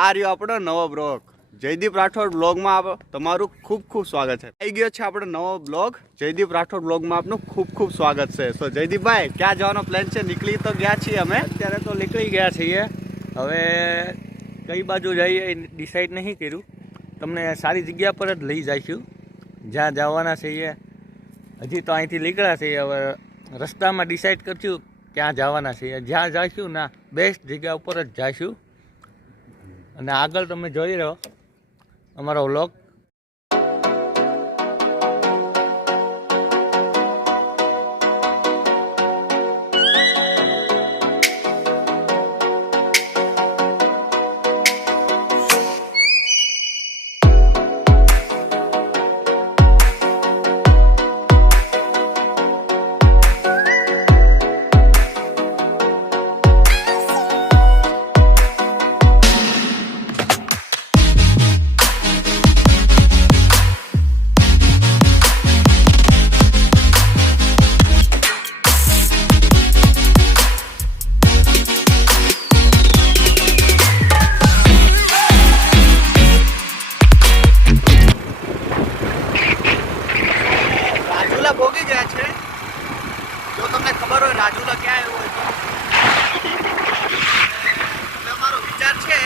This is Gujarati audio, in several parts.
આ રહ્યો આપણો નવો બ્લોગ જયદીપ રાઠોડ બ્લોગમાં તમારું ખૂબ ખૂબ સ્વાગત છે। આવી ગયો છે આપણો નવો બ્લોગ જયદીપ રાઠોડ બ્લોગમાં આપનું ખૂબ ખૂબ સ્વાગત છે। તો જયદીપભાઈ ક્યાં જવાનો પ્લાન છે? નીકળી તો ગયા છીએ અમે, અત્યારે તો નીકળી ગયા છીએ, હવે કઈ બાજુ જઈએ ડિસાઈડ નહીં કર્યું। તમને સારી જગ્યા પર જ લઈ જઈશું જ્યાં જવાના છીએ। હજી તો અહીંથી નીકળ્યા છીએ, હવે રસ્તામાં ડિસાઈડ કરશું ક્યાં જવાના છીએ। જ્યાં જઈશું ના બેસ્ટ જગ્યા ઉપર જ જઈશું અને આગળ તમે જોઈ રહ્યો અમારો વ્લોગ। ભોગી ગયા છે, જો તમને ખબર હોય રાજુલા ક્યાં આવ્યો હોય તો મારો વિચાર છે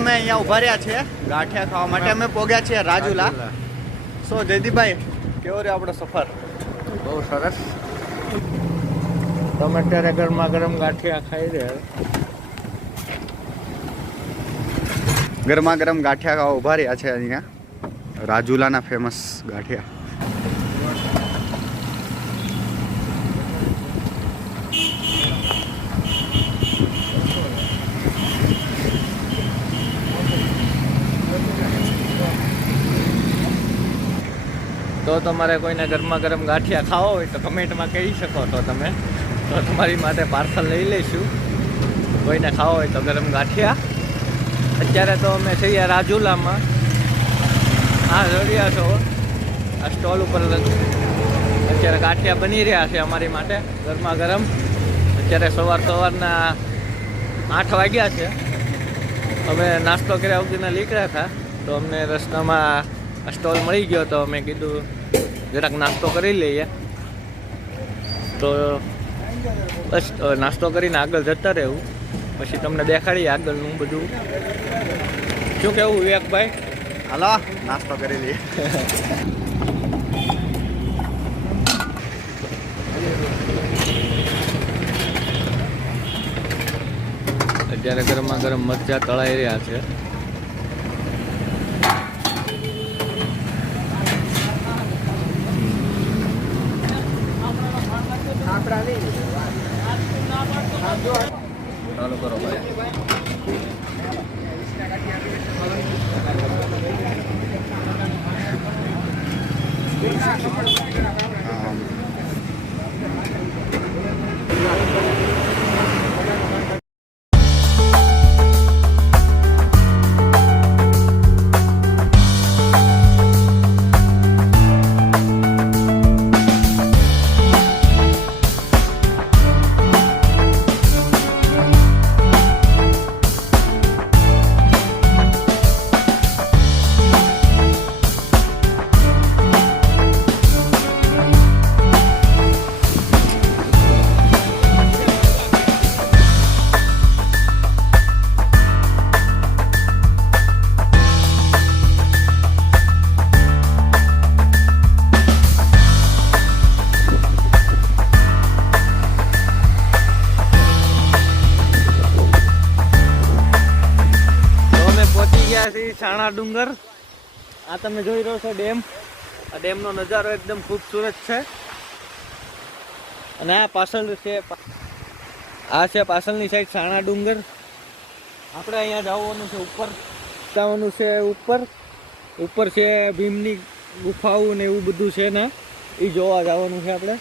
અમે અહીંયા ઉભા રહ્યા છે ગાંઠિયા ખાવા માટે। અમે પહોંચ્યા છીએ રાજુલા। સો જયદીપભાઈ કેવો રહ્યો આપણો સફર? બહુ સરસ। તમે અત્યારે ગરમા ગરમ ગાંઠિયા ખાઈ રહ્યા, ગરમા ગરમ ગાંઠિયા ખાવા ઉભા રહ્યા છે અહીંયા રાજુલાના ફેમસ ગાંઠિયા। તો તમારે કોઈને ગરમા ગરમ ગાંઠિયા ખાવા હોય તો કમેન્ટમાં કહી શકો તો તમે, તો તમારી માટે પાર્સલ લઈ લઈશું। કોઈને ખાવા હોય તો ગરમ ગાંઠિયા। અત્યારે તો અમે છીએ રાજુલામાં, આ જોડ્યા છો આ સ્ટોલ ઉપર અત્યારે ગાંઠિયા બની રહ્યા છે અમારી માટે ગરમા ગરમ। અત્યારે સવારના 8 વાગ્યા છે। અમે નાસ્તો કર્યા વગરના નીકળ્યા હતા તો અમને રસ્તામાં આ સ્ટોલ મળી ગયો તો અમે કીધું જરાક નાસ્તો કરી લઈએ। તો બસ નાસ્તો કરીને આગળ જતા રહેવું, પછી તમને દેખાડીએ આગળનું બધું। શું કહેવું વિવેકભાઈ? હાલો નાસ્તો કરી લઈએ। અત્યારે ગરમા ગરમ મરચાં તળાઈ રહ્યા છે। ચાલો કરો ભાઈ। છીએ શાણા ડુંગર. આ તમે જોઈ રહ્યો છો ડેમ. આ ડેમનો નજારો એકદમ ખૂબસૂરત છે. અને આ પાછળ છે, આ છે પાછળની સાઈડ શાણા ડુંગર. આપણે અહીંયા જવાનું છે ઉપર, જવાનું છે ઉપર. ઉપર છે ભીમની ગુફાઓ ને એવું બધું છે ને, એ જોવા જવાનું છે આપણે.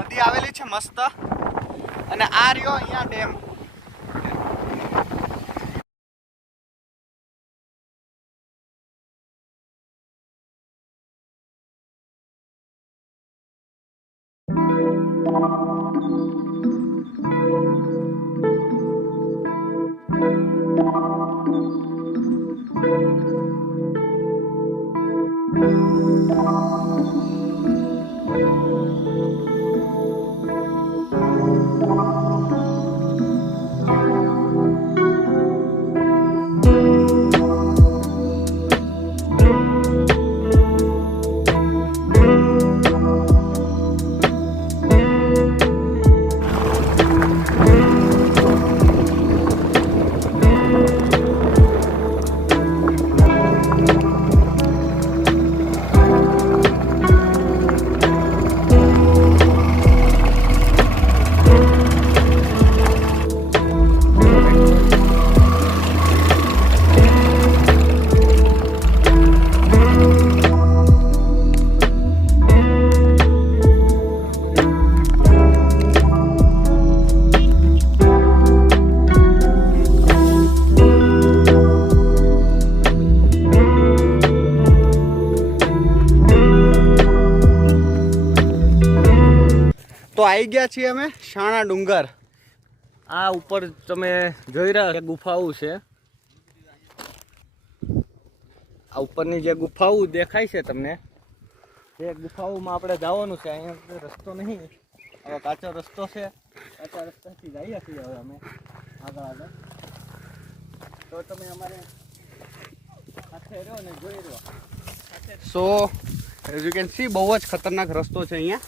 નદી આવેલી છે મસ્ત, અને આ રહ્યો અહીંયા ડેમ. તો આવી ગયા છીએ અમે શાણા ડુંગર. આ ઉપર તમે જોઈ રહ્યા છો ગુફાઓ છે. આ ઉપરની જે ગુફાઓ દેખાય છે તમને, એ ગુફાઓમાં આપણે જવાનું છે. અહીંયા રસ્તો નહીં, હવે કાચો રસ્તો છે. કાચા રસ્તાથી જઈએ છીએ હવે અમે આગળ આગળ. તો તમે અમારે સાથે રહ્યો ને જોઈ રહ્યો. સો એઝ યુ કેન સી બહુ જ ખતરનાક રસ્તો છે અહીંયા,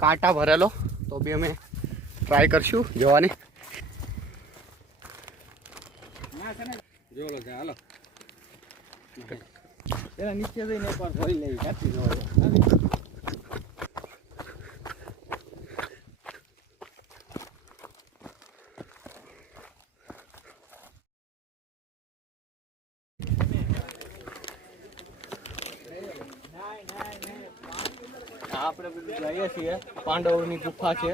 કાંટા ભરેલો. તો બી અમે ટ્રાય કરશું જવાની. હાલો પેલા નીચે જઈને એકવાર જોઈ લેવી કાચી જોવા. આપણે બધું જઈએ છીએ. પાંડવોની ગુફા છે,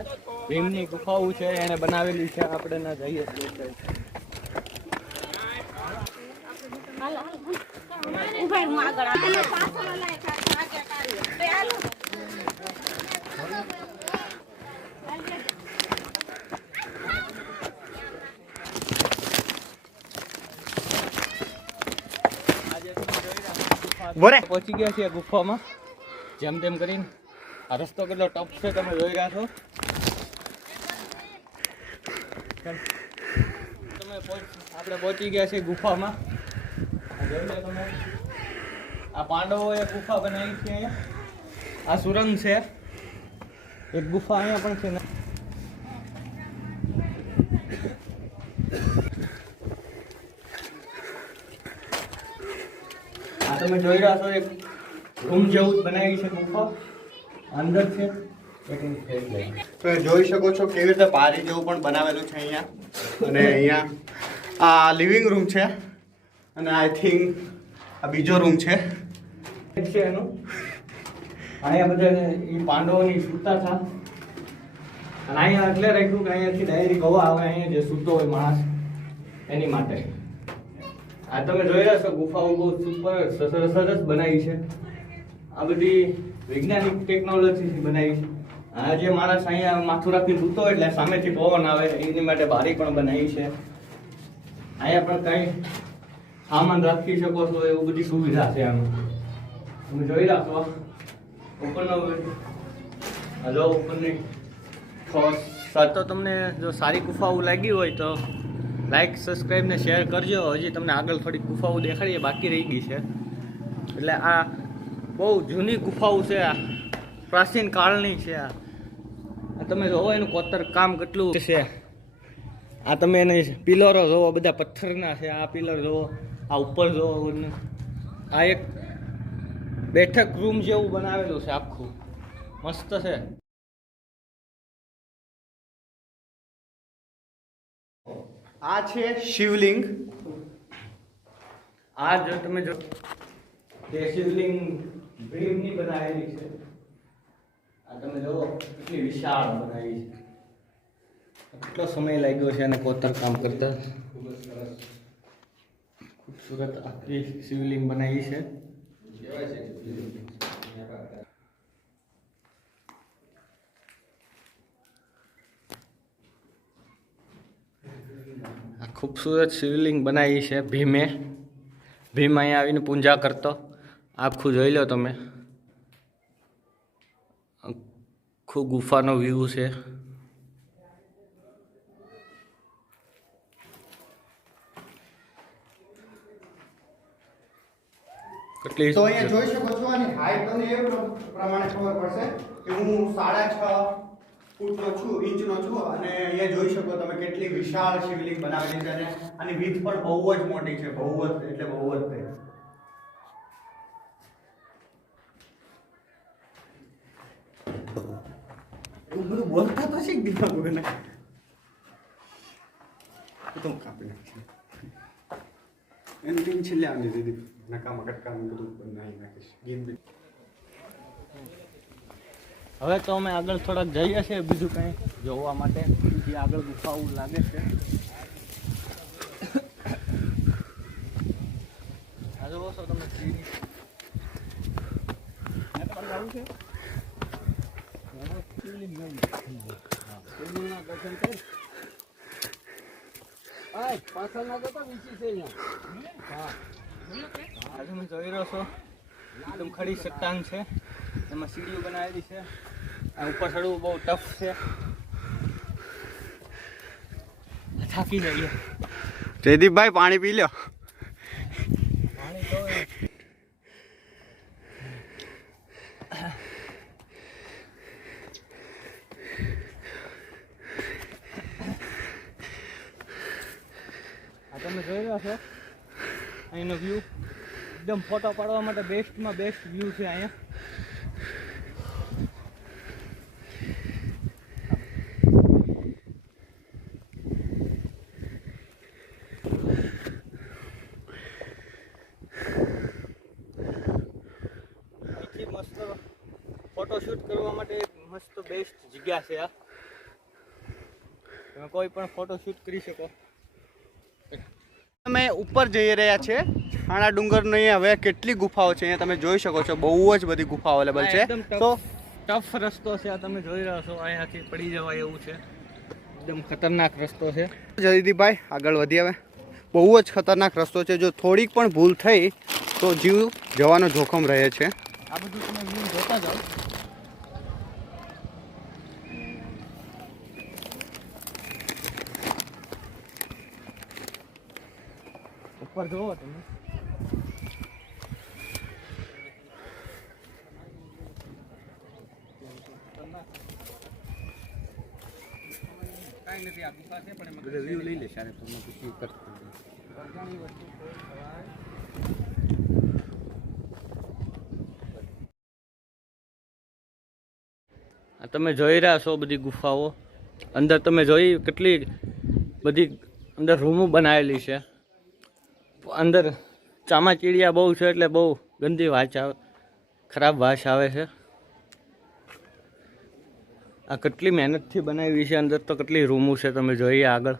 ભીમની ગુફાઓ છે, એને બનાવેલી છે. આપણે ના જઈએ છીએ. પહોંચી ગયા છીએ ગુફામાં. જેમ તેમ કરીને આ રસ્તો કેટલો ટફ છે તમે જોઈ રહ્યા છો. આપણે પહોંચી ગયા છીએ ગુફામાં. તમે આ પાંડવોએ ગુફા બનાવી છે અહીંયા. આ સુરંગ છે, એક ગુફા અહીંયા પણ છે ને. આ તમે જોઈ રહ્યા છો એક રૂમ જેવું બનાવી છે ગુફા, અંદર છે. તો જોઈ શકો છો કેવી રીતે પારી જેવું પણ બનાવેલું છે અહીંયા. અને અહીંયા આ લિવિંગ રૂમ છે, અને આઈ થિંક આ બીજો રૂમ છે એનું. અહીંયા બધા એ પાંડવોની સૂતા હતા, અને અહીંયા એટલે રાખ્યું કે અહીંયાથી ડાયરેક્ટ હવા આવે અહીંયા જે સૂતો હોય માણસ એની માટે. આ તમે જોઈ રહ્યા છો ગુફાઓ બહુ સુપર સરસ બનાવી છે. આ બધી વૈજ્ઞાનિક ટેકનોલોજીથી બનાવી છે. આ જે માણસ અહીંયા માથું રાખીને સૂતો હોય એટલે સામેથી પવન આવે એની માટે બારી પણ બનાવી છે. અહીંયા પણ કંઈ સામાન રાખી શકો છો એવું બધી સુવિધા છે. આમાં તમે જોઈ રાખો ઉપરનો ઉપરની તો તમને જો સારી ગુફાઓ લાગી હોય તો લાઈક સબસ્ક્રાઈબ ને શેર કરજો. હજી તમને આગળ થોડી ગુફાઓ દેખાડીએ, બાકી રહી ગઈ છે. એટલે આ બહુ જૂની ગુફાઓ છે, આ પ્રાચીન કાળની છે. આ તમે જોવો એનું કોતર કામ કેટલું છે. આ તમે એને પિલરો જોવો, બધા પથ્થરના છે. આ પિલર જોવો, આ ઉપર જોવો. આ એક બેઠક રૂમ જેવું બનાવેલું છે, આખું મસ્ત છે. આ છે શિવલિંગ. આ જો તમે જો તે શિવલિંગ ભીમની બનાવેલી છે. આ તમે જો કેટલી વિશાળ બનાવી છે. કેટલો સમય લાગ્યો છે અને કોતર કામ કરતા. ખૂબસૂરત આખી શિવલિંગ બનાવી છે. આ ખૂબસૂરત શિવલિંગ બનાવી છે ભીમ અહીંયા આવીને પૂજા કરતો. આખું જોઈ લો તમે, આખું ગુફાનો વ્યૂ છે. કેટલી તો અહીંયા જોઈ શકો છો, આની હાઈટ તમને એ પ્રમાણે ખબર પડશે કે હું 6.5 ફૂટનો છું, ઇંચનો છું. અને અહીંયા જોઈ શકો તમે કેટલી વિશાળ શિવલિંગ બનાવેલી છે. અને આની વિડ્થ પણ બહુ જ મોટી છે. બહુ જ એટલે બહુ જ છે. એવું બધું બોલતા તો શીખ દીધા મને. તો કાપી નાખી એની ટીમ છેલ્લે આવી દીધી. નકામા કટકા બધું બનાવી નાખીશ. હવે તો અમે આગળ થોડાક જઈએ છીએ બીજું કંઈ જોવા માટે. બીજી આગળ ગુફાઓ લાગે છે. આ જોવો છો તમે સીડી. આ તમે જોઈ રહ્યો છો, એકદમ ખડી ચટ્ટાન છે. એમાં સીડીઓ બનાવેલી છે. આ ઉપર ચડવું બહુ ટફ છે. થાકી જઈએ. જયદીપભાઈ પાણી પી લો. પાણી તો આ તમે જોઈ રહ્યા છો અહીંનો વ્યૂ. એકદમ ફોટો પાડવા માટે બેસ્ટમાં બેસ્ટ વ્યૂ છે અહીંયા. અહીંથી મસ્ત ફોટોશૂટ કરવા માટે એક મસ્ત બેસ્ટ જગ્યા છે આ. તમે કોઈ પણ ફોટોશૂટ કરી શકો. અમે ઉપર જઈ રહ્યા છે છાણા ડુંગરની. હવે કેટલી ગુફાઓ છે અહીંયા તમે જોઈ શકો છો. બહુ જ બધી ગુફાઓ અવેલેબલ છે. તો ટફ રસ્તો છે આ તમે જોઈ રહ્યા છો. અહીંયાથી પડી જવાય એવું છે. એકદમ ખતરનાક રસ્તો છે. જયદીપભાઈ આગળ વધી. હવે બહુ જ ખતરનાક રસ્તો છે. જો થોડીક પણ ભૂલ થઈ તો જીવ જવાનો જોખમ રહે છે. આ બધું તમે વ્યૂ જોતા જાઓ. ઉપર જોવો તમે. કાંઈ નથી, આ ગુફા છે પણ એમાં વ્યૂ લઈ લે સારે તો પછી તમે જોઈ રહ્યા છો બધી ગુફાઓ. અંદર તમે જોઈ કેટલી બધી અંદર રૂમો બનાવેલી છે. અંદર ચામાચીડિયા બહુ છે એટલે બહુ ગંદી વાસ આવે, ખરાબ વાસ આવે છે. આ કેટલી મહેનતથી બનાવી છે. અંદર તો કેટલી રૂમો છે તમે જોઈએ આગળ.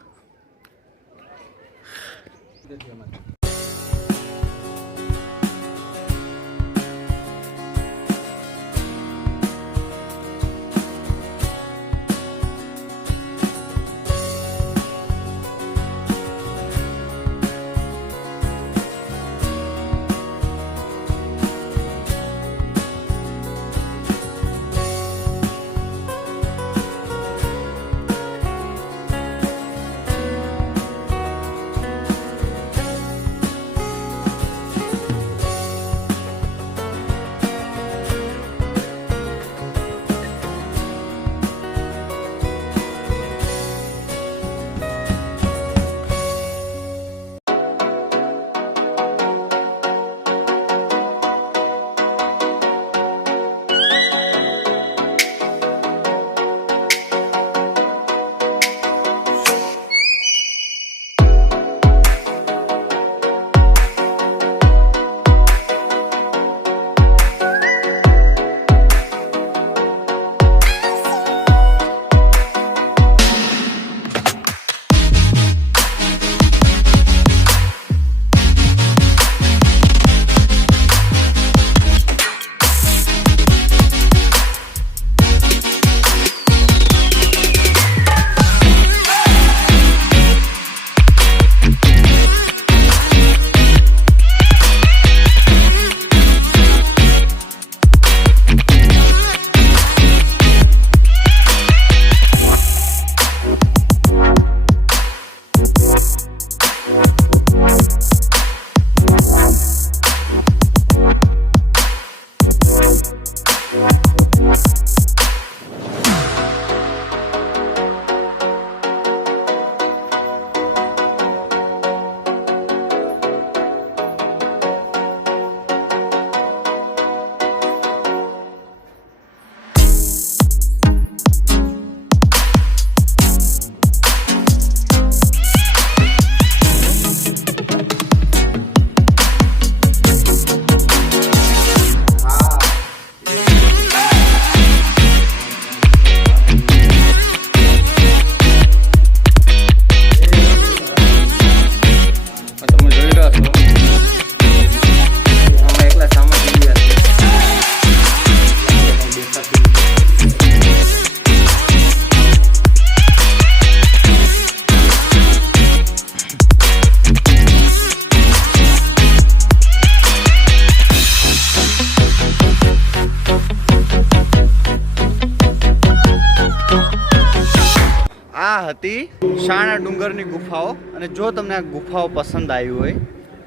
આ હતી શાણા ડુંગરની ગુફાઓ. અને જો તમને આ ગુફાઓ પસંદ આવી હોય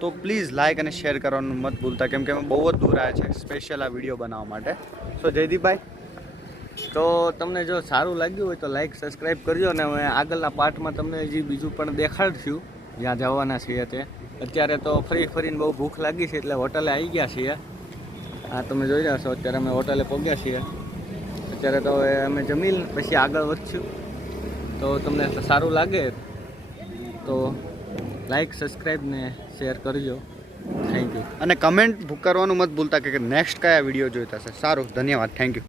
તો પ્લીઝ લાઇક અને શેર કરવાનું મત ભૂલતા, કેમ કે અમે બહુ જ દૂર આવ્યા છે સ્પેશિયલ આ વિડીયો બનાવવા માટે. સો જયદીપભાઈ, તો તમને જો સારું લાગ્યું હોય તો લાઈક સબસ્ક્રાઈબ કરજો. અને હવે આગળના પાર્ટમાં તમને હજી બીજું પણ દેખાડશું જ્યાં જવાના છીએ તે. અત્યારે તો ફરીને બહુ ભૂખ લાગી છે એટલે હોટલે આવી ગયા છીએ. આ તમે જોઈ રહ્યા છો, અત્યારે અમે હોટલે પહોંચ્યા છીએ. અત્યારે તો હવે અમે જમીન પછી આગળ વધશું. તો તમને સારું લાગે તો લાઈક સબસ્ક્રાઈબ ને શેર કરજો. Thank you. અને કમેન્ટ કરવાનું મત ભૂલતા કે નેક્સ્ટ કયા વિડીયો જોઈતા છે. સારું, ધન્યવાદ, થેન્ક યુ.